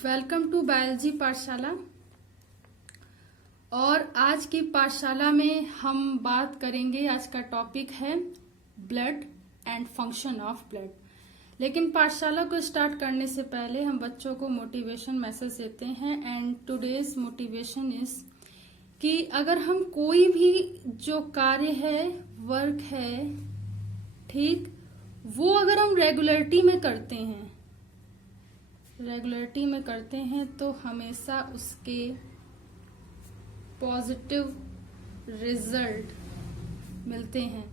Welcome to biology पाठशाला। और आज की पाठशाला में हम बात करेंगे, आज का टॉपिक है blood and function of blood. लेकिन पाठशाला को स्टार्ट करने से पहले हम बच्चों को मोटिवेशन मैसेज देते हैं। एंड टुडेज मोटिवेशन इज कि अगर हम कोई भी जो कार्य है, वर्क है, ठीक, वो अगर हम रेगुलरिटी में करते हैं तो हमेशा उसके पॉजिटिव रिजल्ट मिलते हैं।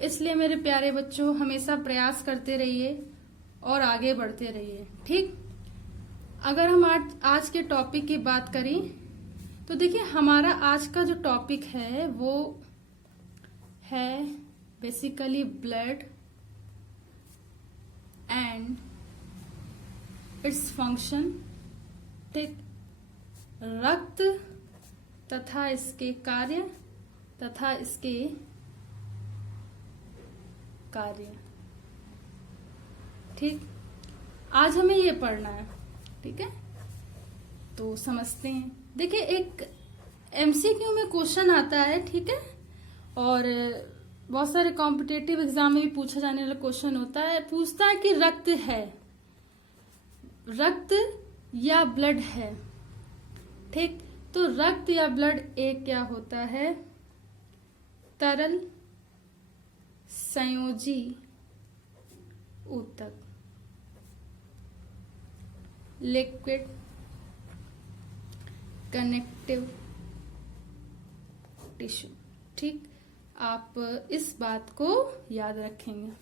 इसलिए मेरे प्यारे बच्चों, हमेशा प्रयास करते रहिए और आगे बढ़ते रहिए, ठीक। अगर हम आज के टॉपिक की बात करें तो देखिए, हमारा आज का जो टॉपिक है वो है basically blood and its function, ठीक। रक्त तथा इसके कार्य तथा इसके कार्य, ठीक। आज हमें ये पढ़ना है, ठीक है। तो समझते हैं। देखिए, एक एमसीक्यू में क्वेश्चन आता है, ठीक है, और बहुत सारे कॉम्पिटिटिव एग्जाम में भी पूछा जाने वाला क्वेश्चन होता है। पूछता है कि रक्त या ब्लड है, ठीक। तो रक्त या ब्लड एक क्या होता है? तरल संयोजी ऊतक, लिक्विड कनेक्टिव टिश्यू, ठीक। आप इस बात को याद रखेंगे।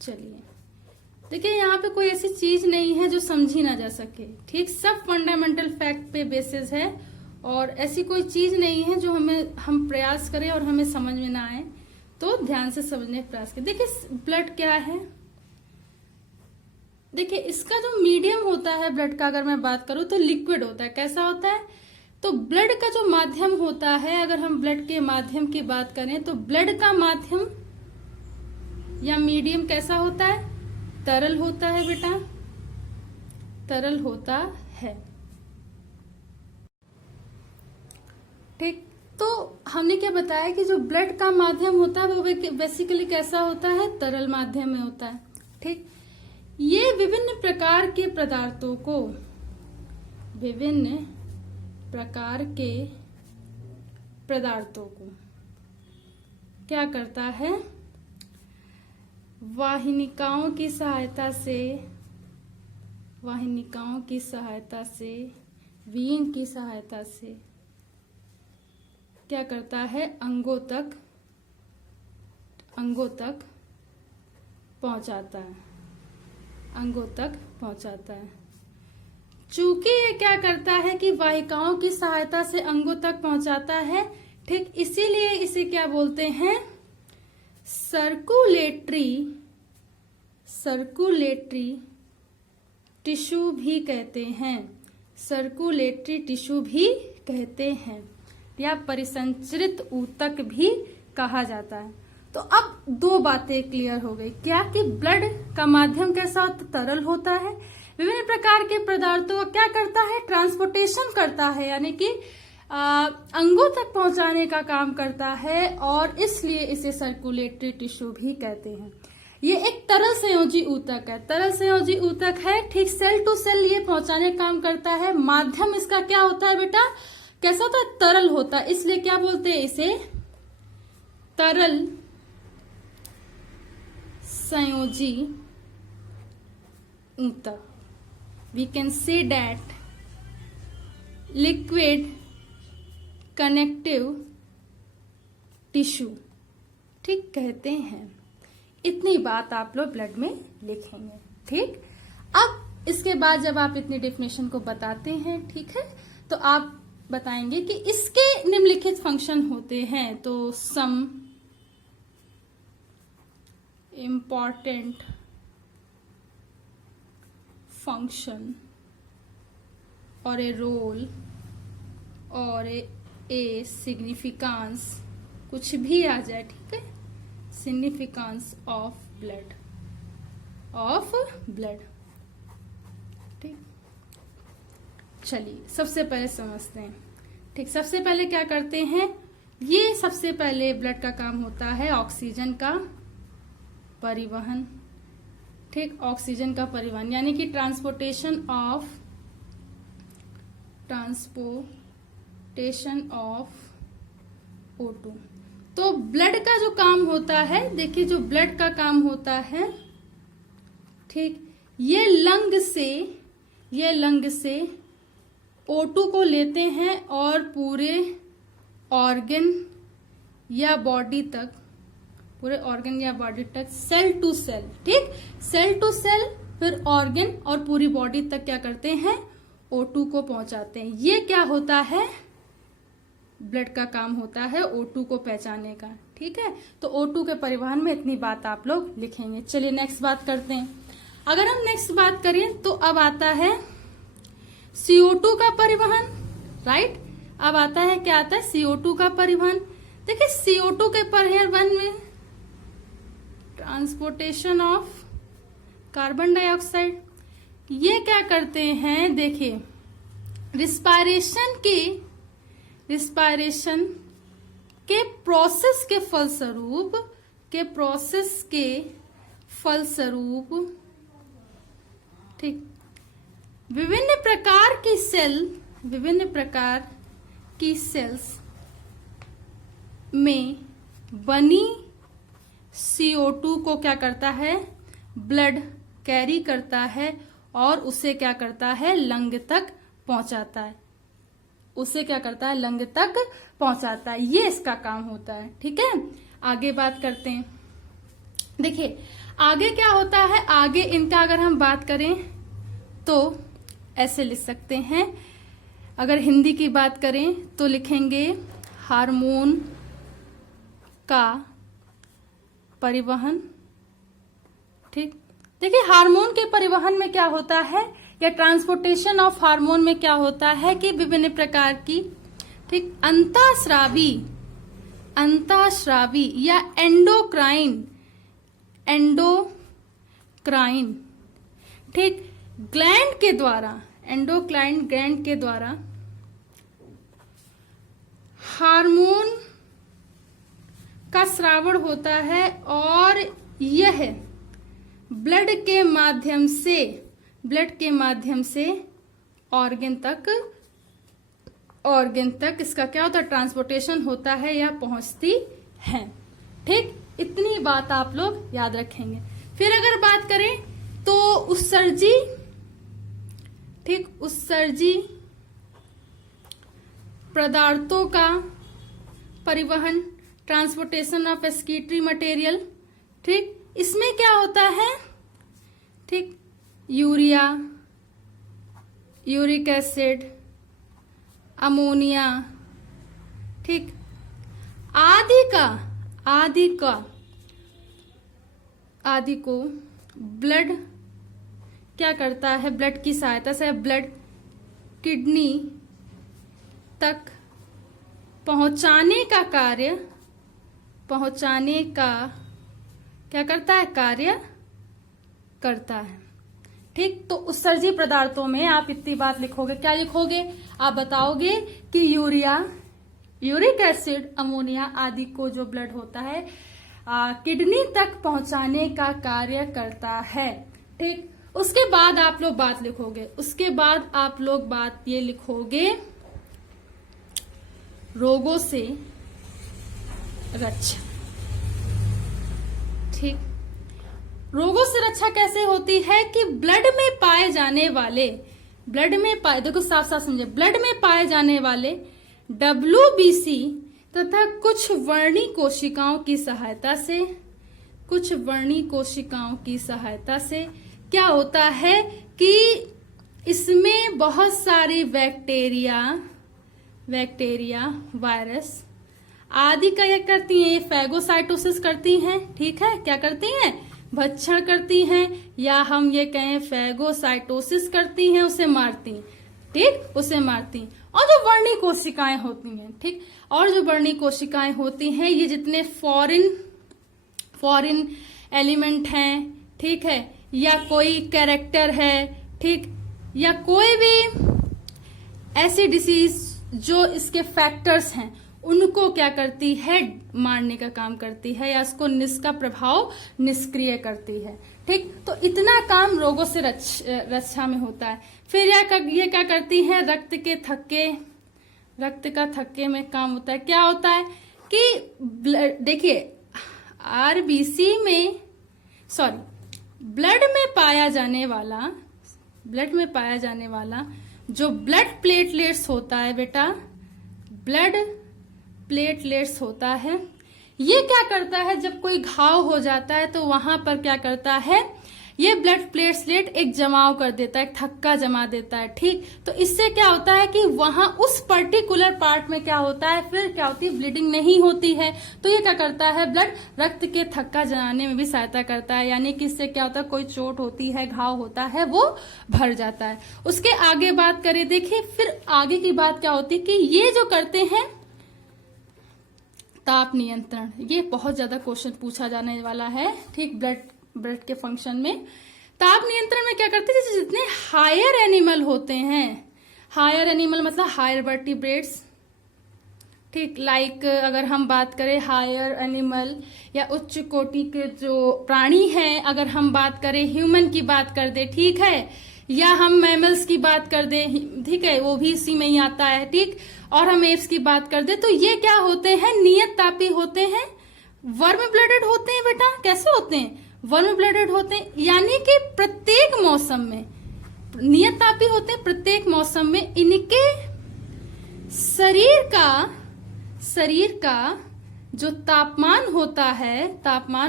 चलिए, देखिए, यहाँ पे कोई ऐसी चीज नहीं है जो समझी ना जा सके, ठीक। सब फंडामेंटल फैक्ट पे बेसिस है और ऐसी कोई चीज नहीं है जो हम प्रयास करें और हमें समझ में ना आए। तो ध्यान से समझने का प्रयास करें। देखिए, ब्लड क्या है? देखिए, इसका जो मीडियम होता है ब्लड का, अगर मैं बात करूं तो लिक्विड होता है। कैसा होता है? तो ब्लड का जो माध्यम होता है, अगर हम ब्लड के माध्यम की बात करें तो ब्लड का माध्यम या मीडियम कैसा होता है? तरल होता है बेटा, तरल होता है, ठीक। तो हमने क्या बताया कि जो ब्लड का माध्यम होता है वो बेसिकली कैसा होता है? तरल माध्यम में होता है, ठीक। ये विभिन्न प्रकार के पदार्थों को क्या करता है? वाहिनिकाओं की सहायता से, वीन की सहायता से क्या करता है? अंगों तक पहुंचाता है। चूंकि ये क्या करता है कि वाहिकाओं की सहायता से अंगों तक पहुंचाता है, ठीक, इसीलिए इसे क्या बोलते हैं? सर्कुलेटरी टिश्यू भी कहते हैं, या परिसंचरित ऊतक भी कहा जाता है। तो अब दो बातें क्लियर हो गई। क्या कि ब्लड का माध्यम कैसा होता? तरल होता है। विभिन्न प्रकार के पदार्थों का क्या करता है? ट्रांसपोर्टेशन करता है, यानी कि अंगों तक पहुंचाने का काम करता है, और इसलिए इसे सर्कुलेटरी टिश्यू भी कहते हैं। ये एक तरल संयोजी ऊतक है, ठीक। सेल टू सेल ये पहुंचाने का काम करता है। माध्यम इसका क्या होता है बेटा? कैसा होता है? तरल होता है। इसलिए क्या बोलते हैं इसे? तरल संयोजी ऊतक। We can say that liquid connective tissue, ठीक, कहते हैं। इतनी बात आप लोग ब्लड में लिखेंगे, ठीक। अब इसके बाद जब आप इतनी डेफिनेशन को बताते हैं, ठीक है, तो आप बताएंगे कि इसके निम्नलिखित फंक्शन होते हैं। तो सम इम्पॉर्टेंट फंक्शन और ए रोल और ए सिग्निफिकेंस, कुछ भी आ जाए, ठीक है, सिग्निफिकेंस ऑफ ब्लड, ठीक। चलिए सबसे पहले समझते हैं। ठीक, सबसे पहले क्या करते हैं, ये सबसे पहले ब्लड का काम होता है ऑक्सीजन का परिवहन। ठीक, ऑक्सीजन का परिवहन यानी कि ट्रांसपोर्टेशन ऑफ O2। तो ब्लड का जो काम होता है, देखिए जो ब्लड का काम होता है, ठीक, ये लंग से O2 को लेते हैं और पूरे ऑर्गन या बॉडी तक, सेल टू सेल, ठीक, सेल टू सेल, फिर ऑर्गन और पूरी बॉडी तक क्या करते हैं, O2 को पहुंचाते हैं। ये क्या होता है, ब्लड का काम होता है O2 को पहचाने का। ठीक है, तो O2 के परिवहन में इतनी बात आप लोग लिखेंगे। चलिए नेक्स्ट बात करते हैं। अगर हम नेक्स्ट बात करें तो अब आता है CO2 का परिवहन, राइट। अब आता है, क्या आता है, CO2 का परिवहन। देखिए CO2 के परिवहन में ट्रांसपोर्टेशन ऑफ कार्बन डाइऑक्साइड, ये क्या करते हैं, देखिए रिस्पायरेशन के प्रोसेस के फलस्वरूप, ठीक, विभिन्न प्रकार की सेल्स में बनी CO2 को क्या करता है, ब्लड कैरी करता है और उसे क्या करता है, लंग तक पहुंचाता है। ये इसका काम होता है। ठीक है, आगे बात करते हैं। देखिए आगे क्या होता है, आगे इनका अगर हम बात करें तो ऐसे लिख सकते हैं। अगर हिंदी की बात करें तो लिखेंगे हार्मोन का परिवहन। ठीक, देखिए हार्मोन के परिवहन में क्या होता है, या ट्रांसपोर्टेशन ऑफ हार्मोन में क्या होता है कि विभिन्न प्रकार की, ठीक, अंतःस्रावी या एंडोक्राइन, ठीक, एंडोक्राइन ग्लैंड के द्वारा हार्मोन का स्रावण होता है और यह ब्लड के माध्यम से ऑर्गन तक इसका क्या होता है, ट्रांसपोर्टेशन होता है या पहुंचती है। ठीक, इतनी बात आप लोग याद रखेंगे। फिर अगर बात करें तो उत्सर्जी, ठीक, उत्सर्जी पदार्थों का परिवहन, ट्रांसपोर्टेशन ऑफ एक्सक्रीटरी मटेरियल। ठीक, इसमें क्या होता है, ठीक, यूरिया, यूरिक एसिड, अमोनिया, ठीक, आदि को ब्लड क्या करता है, ब्लड की सहायता से ब्लड किडनी तक पहुंचाने का क्या करता है, कार्य करता है। ठीक, तो उत्सर्जी पदार्थों में आप इतनी बात लिखोगे, क्या लिखोगे, आप बताओगे कि यूरिया, यूरिक एसिड, अमोनिया आदि को जो ब्लड होता है किडनी तक पहुंचाने का कार्य करता है। ठीक, उसके बाद आप लोग बात लिखोगे, ये लिखोगे रोगों से रक्षा। ठीक, रोगों से रक्षा कैसे होती है कि ब्लड में पाए जाने वाले, देखो साफ साफ समझे, ब्लड में पाए जाने वाले WBC तथा कुछ वर्णी कोशिकाओं की सहायता से क्या होता है कि इसमें बहुत सारे बैक्टीरिया, वायरस आदि का क्या करती हैं, ये फैगोसाइटोसिस करती हैं। ठीक है, क्या करती हैं, भक्षण करती हैं, या हम ये कहें फैगोसाइटोसिस करती हैं, उसे मारती हैं। ठीक, उसे मारती हैं। और जो वर्णी कोशिकाएं होती हैं, ठीक, और जो वर्णी कोशिकाएं होती हैं, ये जितने फॉरेन एलिमेंट हैं, ठीक है, या कोई कैरेक्टर है, ठीक, या कोई भी ऐसी डिसीज जो इसके फैक्टर्स हैं उनको क्या करती है, मारने का काम करती है या इसको इसका प्रभाव निष्क्रिय करती है। ठीक, तो इतना काम रोगों से रक्षा में होता है। फिर ये क्या करती है, रक्त का थक्के में काम होता है। क्या होता है कि देखिए आरबीसी में ब्लड में पाया जाने वाला जो ब्लड प्लेटलेट्स होता है बेटा, ब्लड प्लेटलेट्स होता है, ये क्या करता है, जब कोई घाव हो जाता है तो वहां पर क्या करता है, ये ब्लड प्लेटलेट एक जमाव कर देता है, एक थक्का जमा देता है। ठीक, तो इससे क्या होता है कि वहां उस पर्टिकुलर पार्ट में क्या होता है, फिर क्या होती है, ब्लीडिंग नहीं होती है। तो ये क्या करता है, ब्लड रक्त के थक्का जमाने में भी सहायता करता है, यानी कि इससे क्या होता है, कोई चोट होती है, घाव होता है, वो भर जाता है। उसके आगे बात करें, देखिए फिर आगे की बात क्या होती है कि ये जो करते हैं ताप नियंत्रण, ये बहुत ज्यादा क्वेश्चन पूछा जाने वाला है। ठीक, ब्लड के फंक्शन में ताप नियंत्रण में क्या करते हैं, जैसे जितने हायर एनिमल होते हैं, हायर एनिमल मतलब हायर वर्टिब्रेट्स, ठीक, लाइक अगर हम बात करें हायर एनिमल या उच्च कोटि के जो प्राणी हैं, अगर हम बात करें ह्यूमन की बात कर दे, ठीक है, या हम मैमल्स की बात कर दे, ठीक है, वो भी इसी में ही आता है। ठीक, और हम एप्स की बात कर दे, तो ये क्या होते हैं, नियत तापी होते हैं, वर्म ब्लडेड होते हैं बेटा। कैसे होते हैं, वर्म ब्लडेड होते हैं, यानी कि प्रत्येक मौसम में नियत तापी होते हैं, प्रत्येक मौसम में इनके शरीर का जो तापमान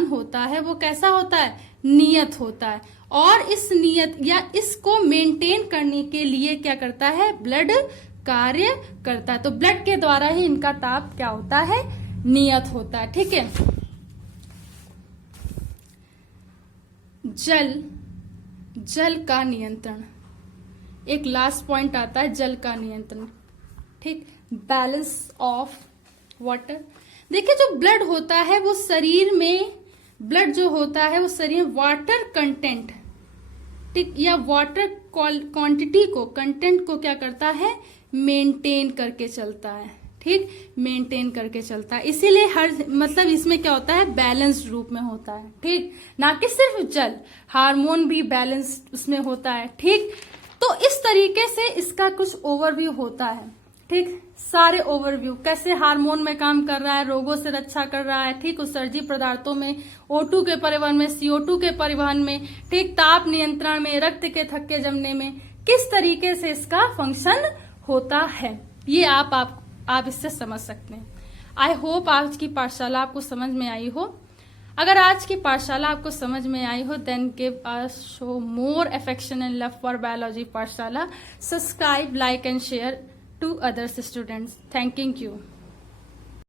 होता है वो कैसा होता है, नियत होता है। और इस नियत या इसको मेंटेन करने के लिए क्या करता है, ब्लड कार्य करता है। तो ब्लड के द्वारा ही इनका ताप क्या होता है, नियत होता है। ठीक है, जल का नियंत्रण, एक लास्ट पॉइंट आता है जल का नियंत्रण। ठीक, बैलेंस ऑफ वाटर। देखिए जो ब्लड होता है वो शरीर में, ब्लड जो होता है वो शरीर में वाटर कंटेंट, ठीक, या वाटर कंटेंट को क्या करता है, मेंटेन करके चलता है। ठीक, मेंटेन करके चलता है, इसीलिए हर मतलब इसमें क्या होता है, बैलेंस्ड रूप में होता है। ठीक, ना कि सिर्फ जल, हार्मोन भी बैलेंस उसमें होता है। ठीक, तो इस तरीके से इसका कुछ ओवरव्यू होता है। ठीक, सारे ओवरव्यू कैसे हार्मोन में काम कर रहा है, रोगों से रक्षा कर रहा है, ठीक, उत्सर्जी पदार्थों में, O2 के परिवहन में, CO2 के परिवहन में, ठीक, ताप नियंत्रण में, रक्त के थक्के जमने में, किस तरीके से इसका फंक्शन होता है, ये आप इससे समझ सकते हैं। आई होप आज की पाठशाला आपको समझ में आई हो। अगर आज की पाठशाला आपको समझ में आई हो, then give us show more affection and love for biology Pathshala. Subscribe, like and share to others students. Thanking you.